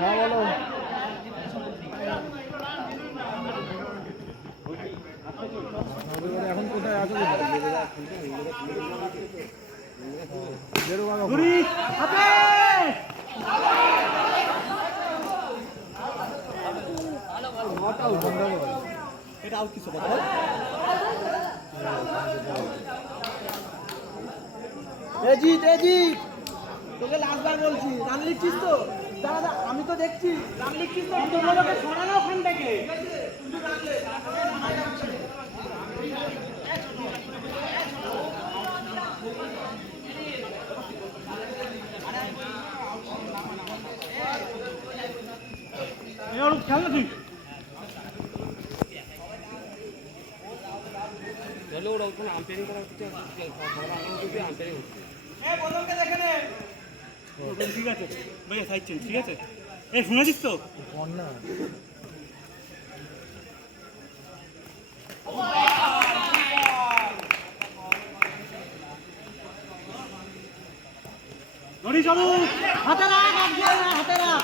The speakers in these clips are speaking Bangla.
হ্যাঁ বলো। এখন কোথায় আছো? এটা আউট কিছু কথা এজিত এজিত তোকে লাস্টবার বলছি রান লিখছিস তো? দাদা আমি তো দেখছি রান লিখছিস তো, তোমাকে সরানো ওখান থেকে। খেল না তুই চলো ওরা ওখানে আম্পায়ারিং করা হচ্ছে, আম্পায়ারিং হচ্ছে। ঠিক আছে ভাইয়া সাইডছেন, ঠিক আছে। এই শুনেছিস তো না? ধরি চলু হাতে রাখ, হাতে রাখ।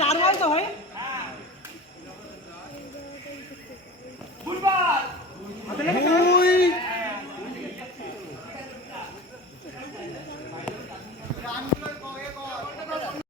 চার বল তো হয়।